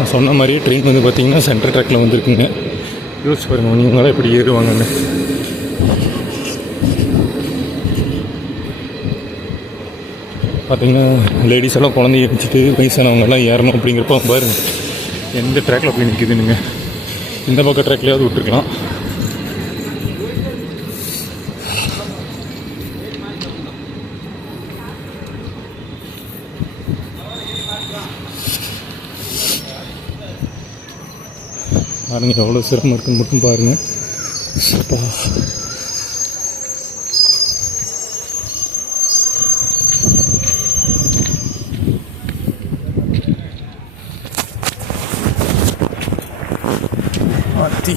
நான் சொன்ன மாதிரியே ட்ரெயின் வந்து பார்த்திங்கன்னா சென்ட்ரல் ட்ராக்கில் வந்துருக்குங்க. யோசிச்சு பாருங்கள் இவங்களாம் எப்படி ஏறுவாங்கன்னு. பார்த்திங்கன்னா லேடிஸ் எல்லாம் குழந்தைய வச்சுட்டு வயசானவங்கெல்லாம் ஏறணும் அப்படிங்கிறப்ப பாருங்கள் எந்த ட்ராக்கில் போய் நிற்கிதுனுங்க. இந்த பக்கம் ட்ராக்லையாவது விட்டுருக்கலாம். பாருங்கள் எவ்வளோ சிரமம் இருக்குன்னு மட்டும் பாருங்கள். ஆத்தி